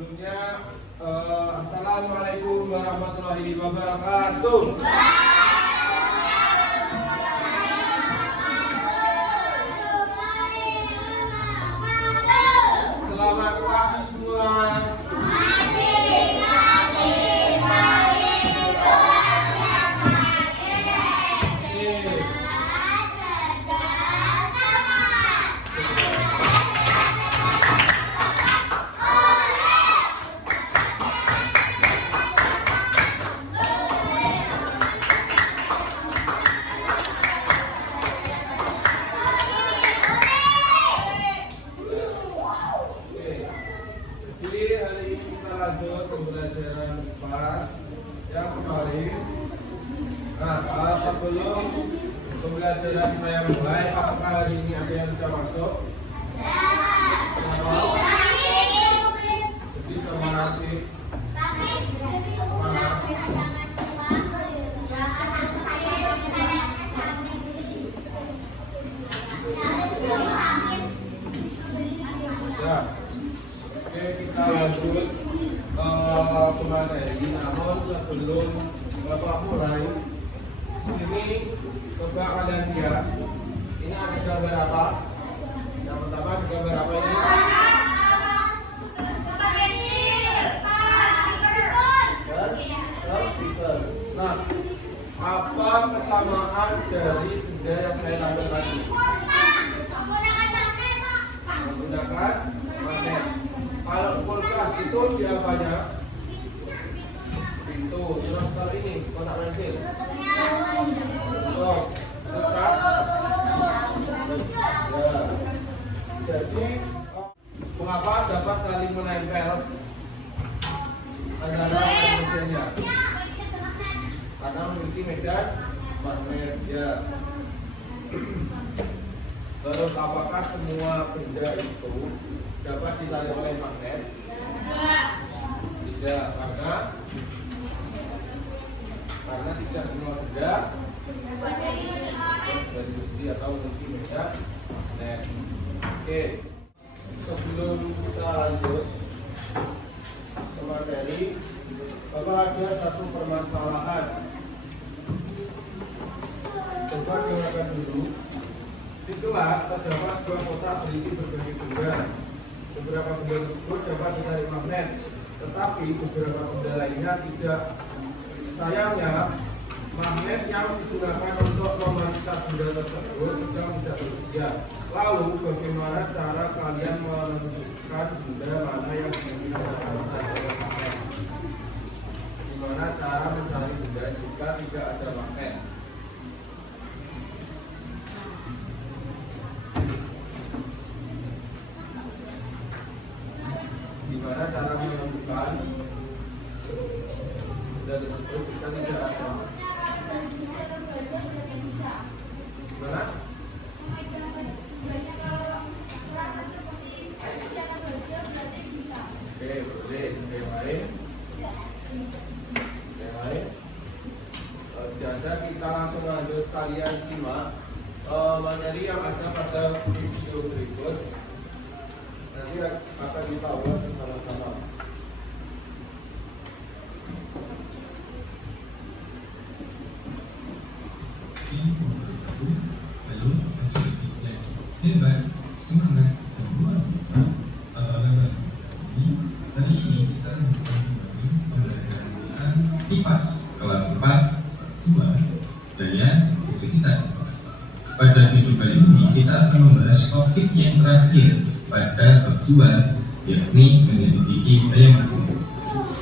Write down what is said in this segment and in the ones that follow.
Sebelumnya, Assalamualaikum warahmatullahi wabarakatuh. Selamat pagi semua. Jadi hari ini kita lanjut pembelajaran IPA yang kemarin. Sebelum pembelajaran saya mulai, apakah hari ini ada yang sudah masuk? Jadi sama nanti mana? Ya. Oke, kita lanjut kemana ini? Namun sebelum Bapak mulai, sini coba kalian lihat. Ini ada gambar apa? Yang pertama ada gambar apa ini? Nah, apa kesamaan dari benda yang saya tampilkan tadi? Menggunakan magnet. Kalau kulkas itu dia banyak pintu. Terus kalau ini kotak pensil, bentuk kertas. Ya. Jadi mengapa dapat saling menempel antara magnetnya? Karena memiliki medan magnet. Ya. Terus apakah semua benda itu dapat ditarik oleh magnet? Tidak, karena tidak semua benda berdiri atau memiliki medan magnet. Oke, sebelum kita lanjut ke materi, Bapak ada satu permasalahan. Coba dengarkan dulu. Di kelas terdapat dua kotak berisi berbagai benda. Beberapa benda tersebut dapat ditarik magnet, tetapi beberapa benda lainnya tidak. Sayangnya, magnet yang digunakan untuk memeriksa benda tersebut sedang tidak tersedia. Lalu, bagaimana cara kalian menentukan benda mana yang tidak ditarik oleh magnet? Bagaimana cara mencari benda jika tidak ada magnet? Gimana cara menentukan benda tersebut jika tidak ada? Gimana? Oke, boleh. Yang lain? Jadi kita langsung lanjut, kalian simak materi yang ada pada video berikut. Nanti akan kita buat bersama-sama. Hebat, semangat, dan luar biasa. Hari ini kita kembali pembelajaran IPAS kelas 4 2 daya kesulitan. Pada video kali ini kita akan membahas topik yang terakhir pada bab 2, yakni menyelidiki daya magnet.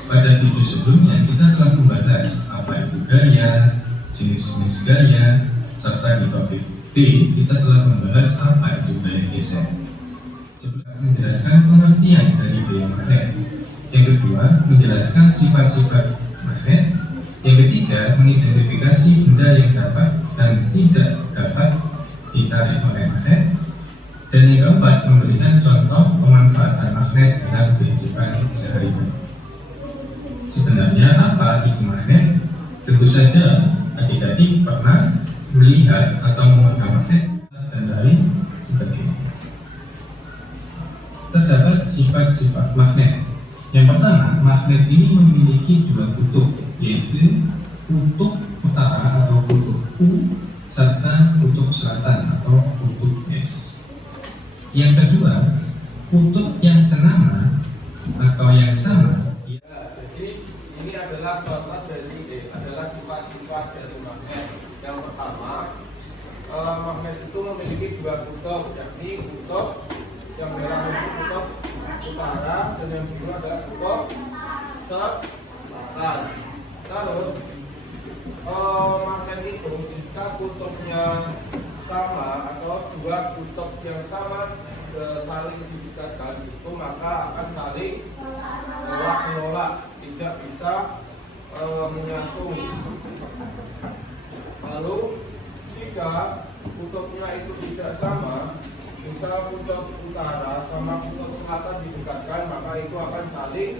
Pada video sebelumnya kita telah membahas apa itu gaya, jenis-jenis gaya, serta di topik B kita telah membahas apa itu gaya geser. Sebelum menjelaskan pengertian dari daya magnet, yang kedua menjelaskan sifat-sifat magnet, yang ketiga mengidentifikasi benda yang dapat dan tidak dapat ditarik oleh magnet, dan yang keempat memberikan contoh pemanfaatan magnet dalam kehidupan sehari-hari. Sebenarnya apa itu magnet? Tentu saja adik-adik pernah melihat atau memegang magnet dan lain sebagainya. Terdapat sifat-sifat magnet. Yang pertama, magnet ini memiliki dua kutub, yaitu kutub utara atau kutub U serta kutub selatan atau kutub S. Yang kedua, kutub yang senama atau yang sama. Jadi ini adalah contoh adalah sifat-sifat dari magnet. Yang pertama, magnet itu memiliki dua kutub, yakni kutub yang merah itu kutub utara dan yang biru adalah kutub selatan. Terus magnet itu jika kutubnya sama atau dua kutub yang sama saling didekatkan itu maka akan saling menolak, tidak bisa menyatu. Lalu jika kutubnya itu tidak sama, misal kutub utara sama kutub selatan didekatkan, maka itu akan saling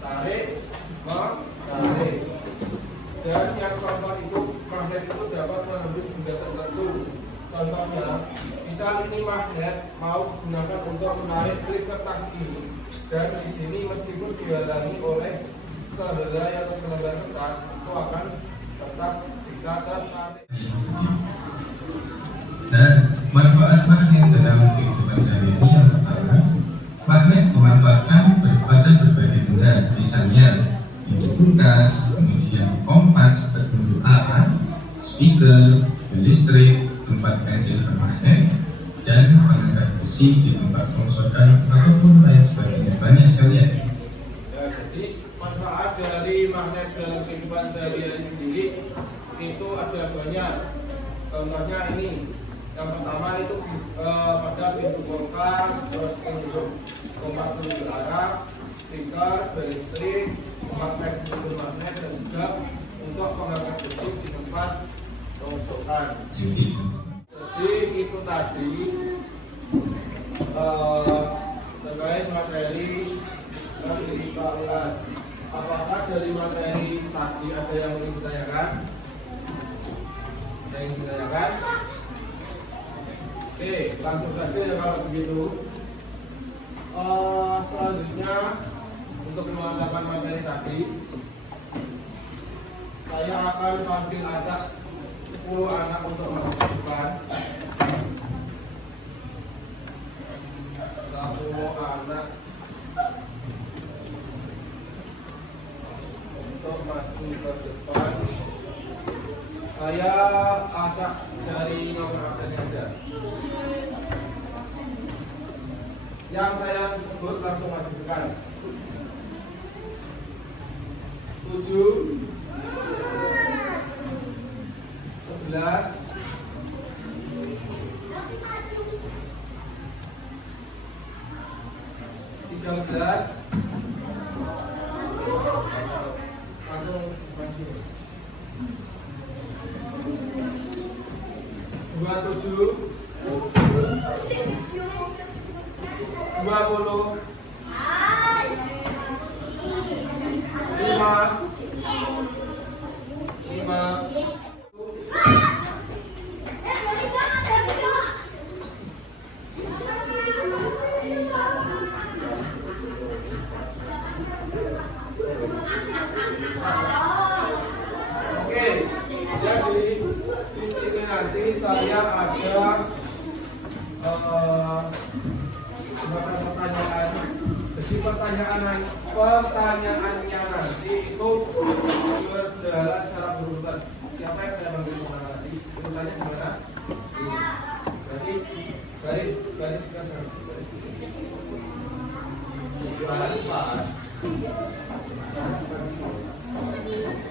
tarik menarik. Dan yang keempat itu magnet itu dapat menembus benda tertentu. Contohnya, misal ini magnet mau digunakan untuk menarik klip kertas ini, dan di sini meskipun dihalangi oleh sehelai atau selembar kertas, itu akan tetap bisa tertarik. Dan manfaat magnet dalam kehidupan sehari-hari yang pertama, magnet dimanfaatkan pada berbagai benda, misalnya pintu kulkas, kemudian kompas berpenunjuk arah, speaker, listrik, tempat pensil bermagnet, dan pengangkat besi di tempat pengsodan ataupun lain sebagainya. Banyak sekali ya. Jadi manfaat dari magnet dalam kehidupan sehari-hari sendiri itu ada banyak. Contohnya ini, yang pertama itu pada pintu kulkas, terus penunjuk kompas penunjuk arah, speaker, listrik, tempat pensil bermagnet, dan juga untuk pengangkat besi di tempat pengsodan. Jadi itu tadi terkait materi yang kita ulas. Apakah dari materi tadi ada yang ingin ditanyakan? Ada yang ingin ditanyakan? Oke, langsung saja ya kalau begitu. Selanjutnya untuk menambahkan materi tadi, saya akan panggil ajak 10 anak untuk masuk ke depan. 10 anak untuk maju ke depan. Saya ajak dari nomor absennya aja. Yang saya sebut langsung maju ke depan. 7, 11, 13, langsung maju. 27, 20, 5, jadi di sini nanti saya ada beberapa pertanyaan. Jadi pertanyaannya nanti itu berjalan secara berurutan. Siapa yang saya panggil kemana nanti? Urutannya gimana? Ini. Berarti garis ke sana. Jualan 4.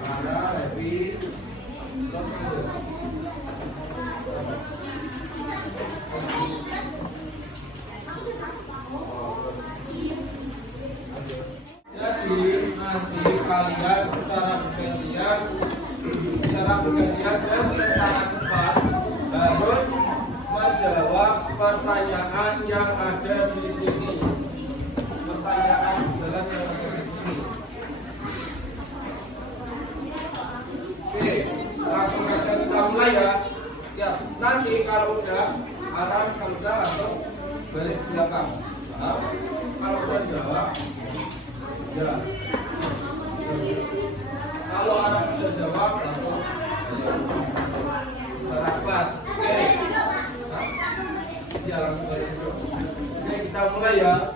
Ada happy. Jadi nanti kalian secara bergantian dan secara cepat harus menjawab pertanyaan yang ada di sini. Pertanyaan jalan yang ada di sini. Oke, langsung saja kita mulai ya. Siap. Nanti kalau udah arah sudah langsung balik ke belakang. Nah, kalau udah jawab Ya, langsung aja. Oke, kita mulai ya.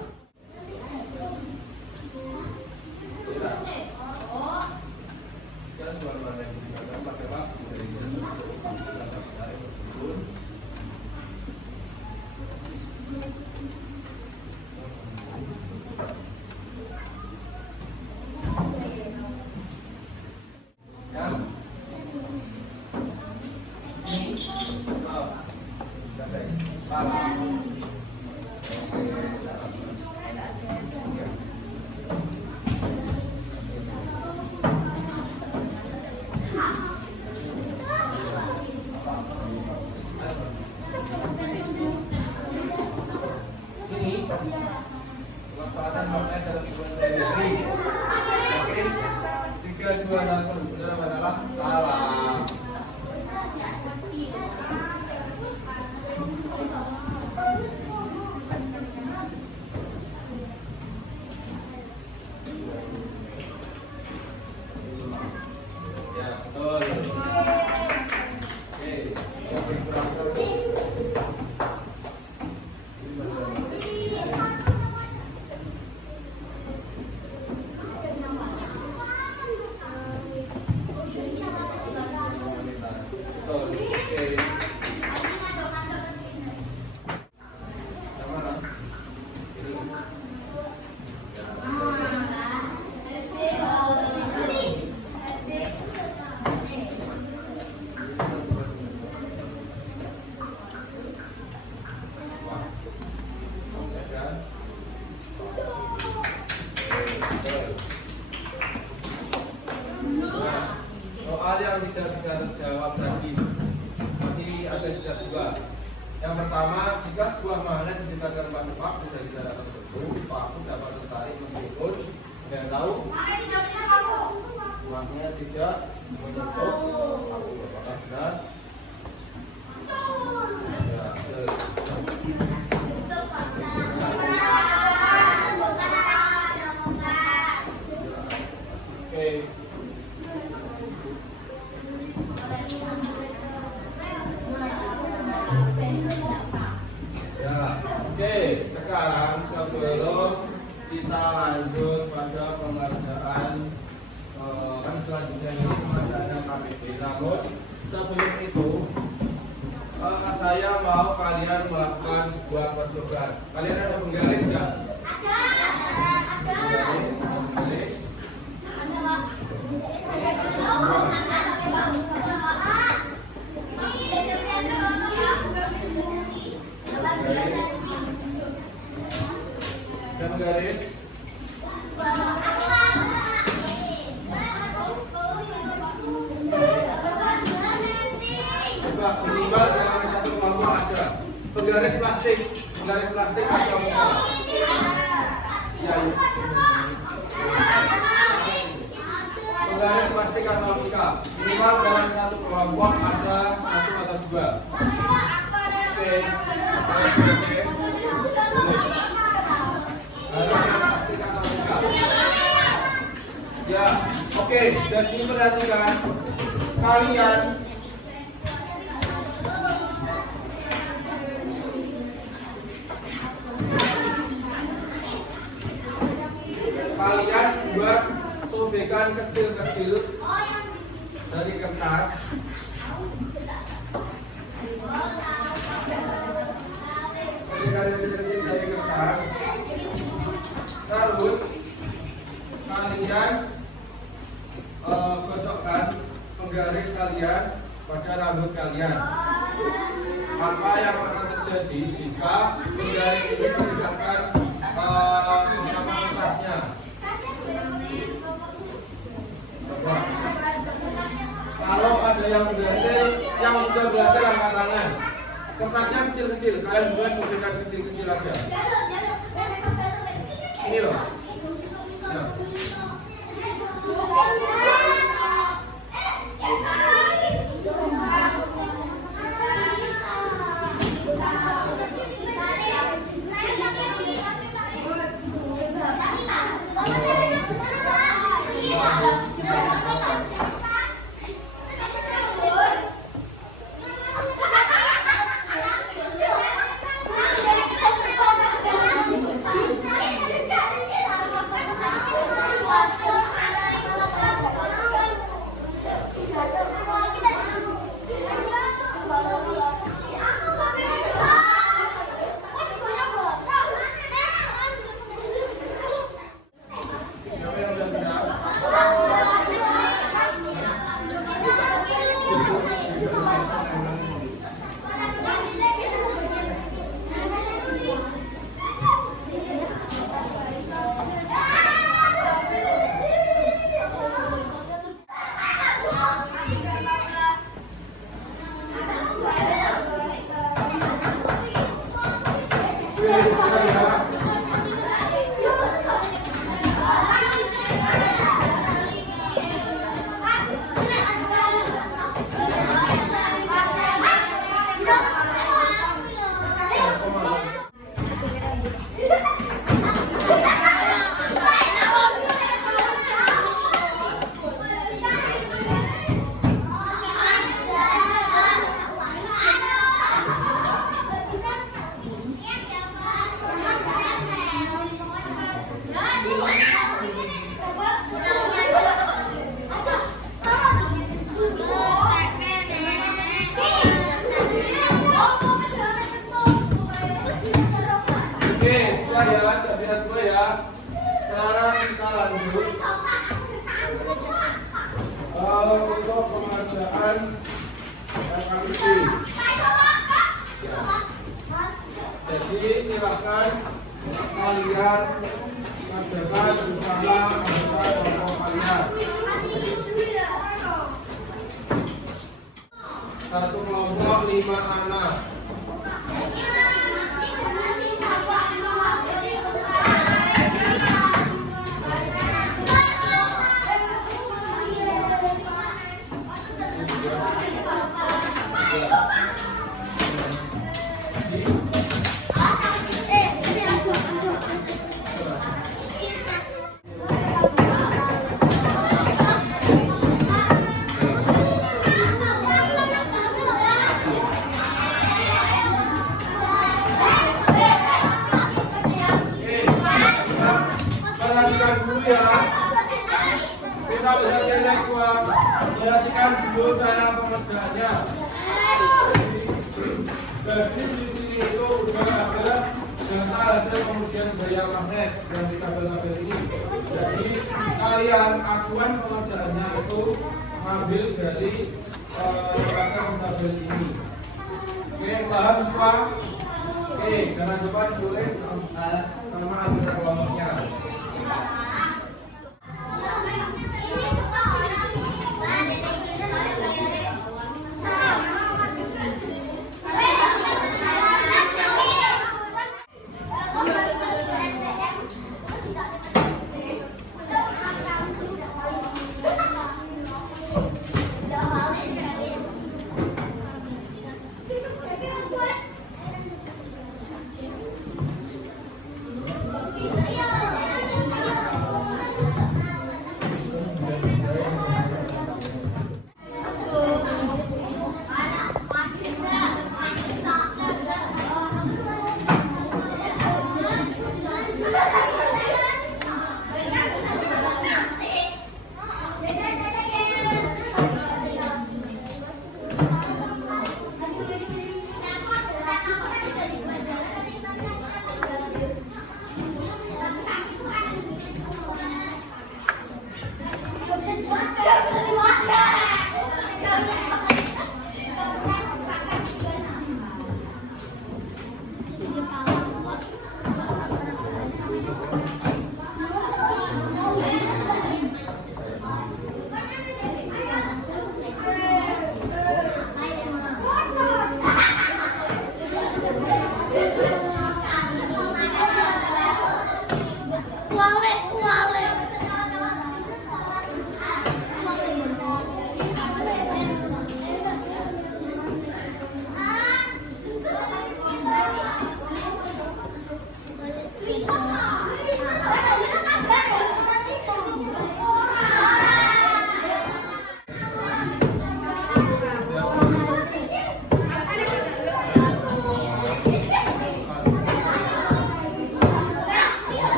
Manfaatan magnet dalam hubungan dari oke, 3, 2, 1. Benar apa salah? Salah. Ya, betul. Oke, yang berkurang satu. Soal yang tidak bisa terjawab tadi masih ada sisa 2. Yang pertama, jika sebuah magnet didekatkan pada paku dari jarak tertentu, paku dapat tertarik meskipun ada yang tahu magnet tidak menutup paku. Apakah benar? Ya, betul. Oke. Ya, oke. Sekarang sebelum kita lanjut pada pengerjaan kan selanjutnya ini pengerjaan KPP. Namun sebelum itu saya mau kalian melakukan sebuah percobaan. Kalian ada penggaris nggak? Penggaris. Dan garis coba minimal dalam satu kelompok ada penggaris plastik atau muka. Ya, penggaris plastik atau muka minimal dalam satu kelompok ada 1 atau 2. Oke. Ya, oke. Jadi perhatikan kalian buat sobekan kecil-kecil dari kertas. Terus kalian gosokkan penggaris kalian pada rambut kalian. Apa yang akan terjadi jika penggaris ini didekatkan sama kertasnya? Kalau ada yang berhasil, yang sudah berhasil angkat tangan. Kertasnya kecil-kecil, kalian buat sobekan kecil-kecil aja. Ini loh. Ya. Oke, sudah ya, sudah bisa semua ya. Sekarang kita lanjut untuk pengerjaan RKPP. Jadi silakan kalian kerjakan bersama anggota kelompok kalian. Satu kelompok 5 anak. Perhatikan dulu ya. Kita perhatikan ya semua. Perhatikan dulu cara pengerjaannya. Jadi di sini itu udah ada data hasil pengujian gaya magnet yang di tabel-tabel ini. Jadi kalian acuan pengerjaannya itu ngambil dari tabel ini. Oke, paham semua? Oke, jangan lupa ditulis nama anggota kelompoknya.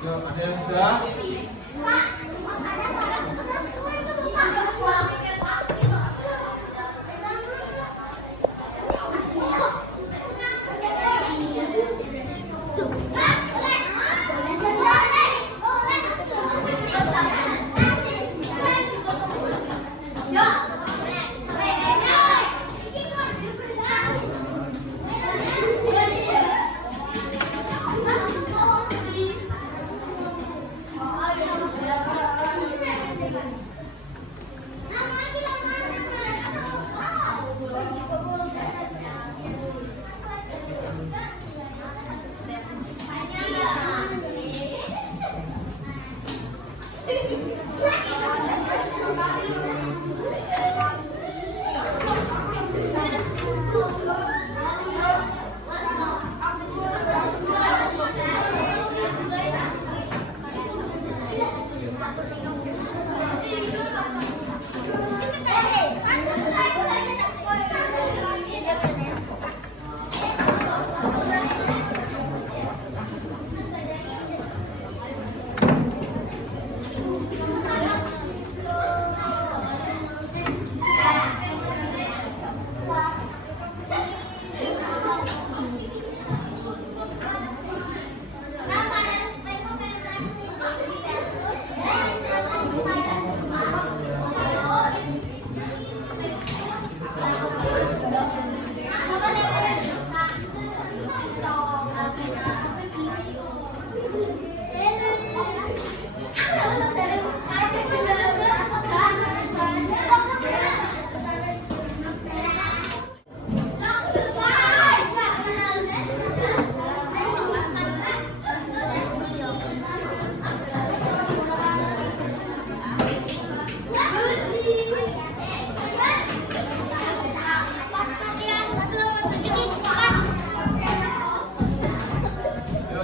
Yuk, ada yang sudah?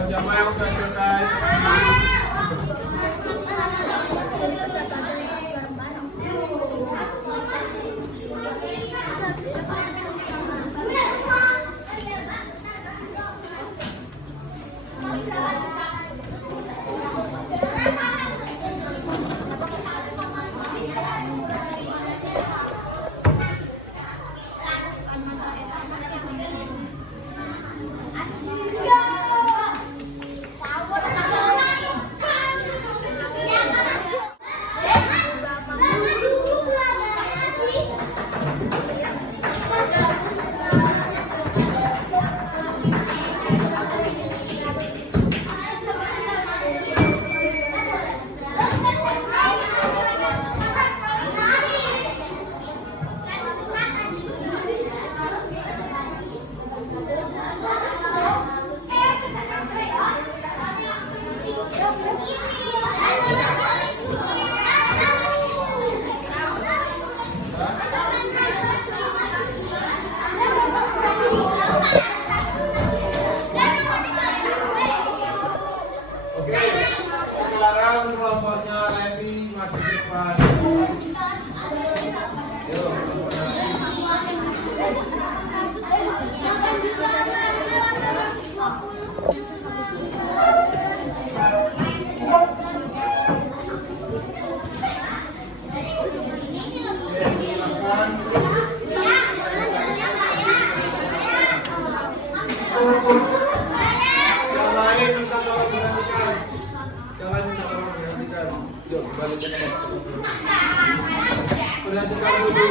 Siapa yang sudah selesai? Oke, sekarang kelompoknya Levi maju ke depan. Yang lain minta tolong berhentikan. Jangan minta tolong berhentikan. Yuk, balik ke depan. Berhentikan dulu.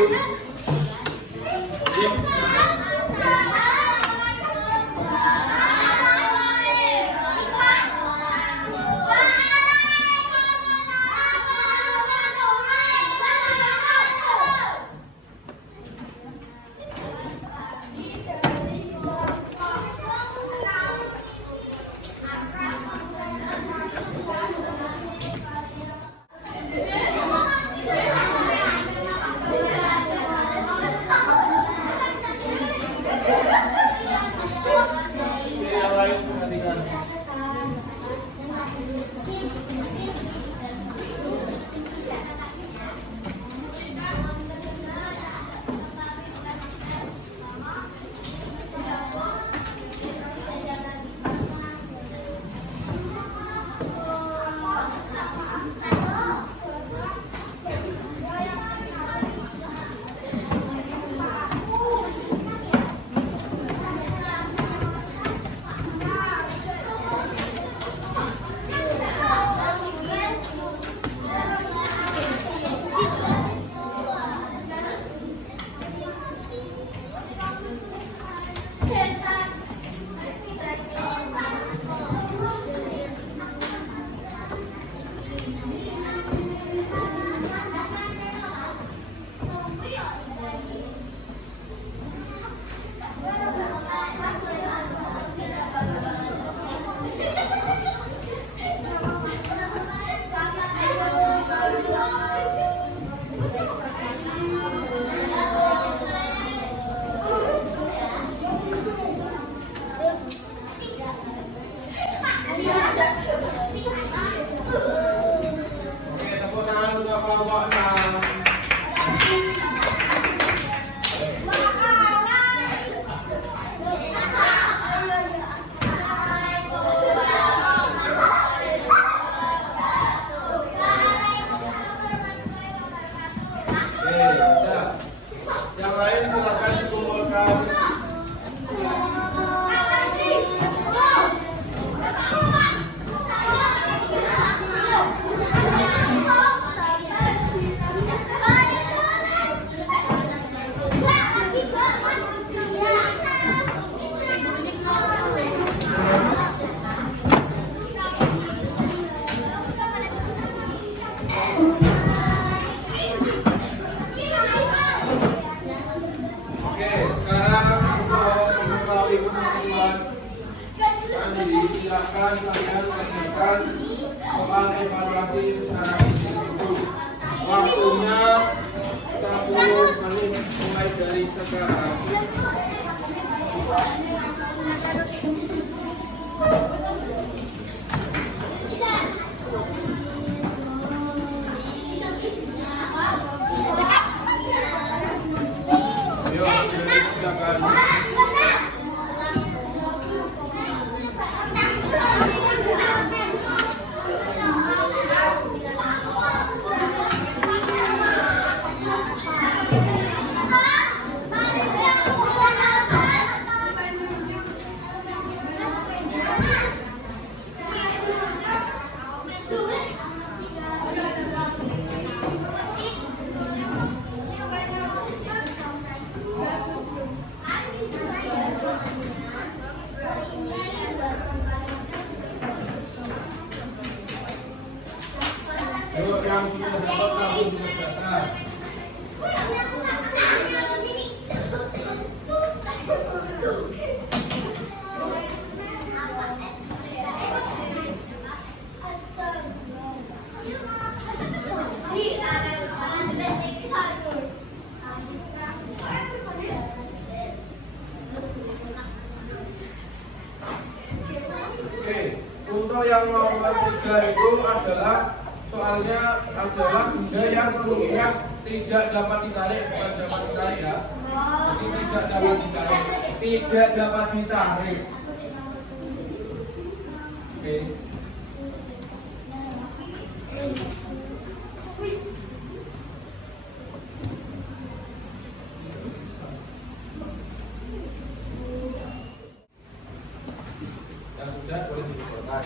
kemudian kerjakan soal evaluasi secara individu. Waktunya 10 menit mulai dari sekarang. Ayo, dikerjakan. Ayo, yang sudah dapat langsung dikerjakan. Oke, untuk yang nomor 3 itu adalah soalnya adalah benda yang kemungkinan tidak dapat ditarik, bukan dapat ditarik ya. Jadi tidak dapat ditarik, tidak dapat ditarik. Oke. Yang sudah boleh dibuatkan.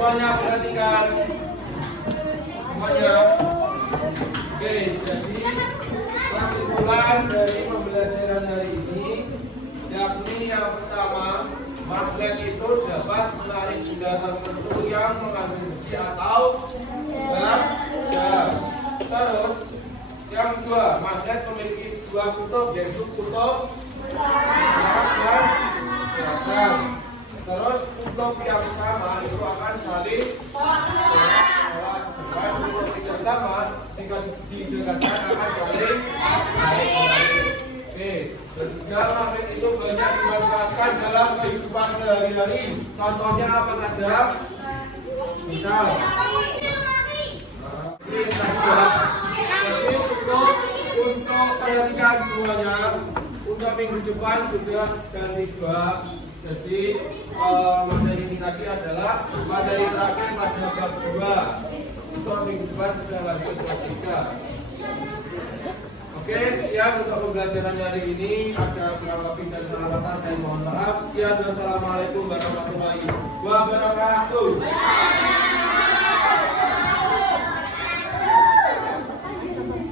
Semuanya perhatikan. Semuanya. Oke, jadi kesimpulan dari pembelajaran hari ini yakni yang pertama, magnet itu dapat menarik benda tertentu yang mengandung besi atau baja. Terus yang kedua, magnet memiliki dua kutub, yaitu kutub dan selatan. Terus kutub yang sama itu akan saling tolak. Dan kutub tidak sama jika didekatkan akan saling tarik. Oke, juga magnet itu banyak dimanfaatkan dalam kehidupan sehari-hari. Contohnya apa saja? Misal, ini saja. Jadi cukup untuk perhatikan semuanya. Untuk minggu depan sudah ganti 2. Jadi materi ini tadi adalah materi terakhir pada bab 2. Untuk minggu depan sudah lanjut bab 3. Oke, sekian untuk pembelajaran hari ini. Ada kurang lebih dan salah kata saya mohon maaf. Sekian, wassalamualaikum warahmatullahi wabarakatuh.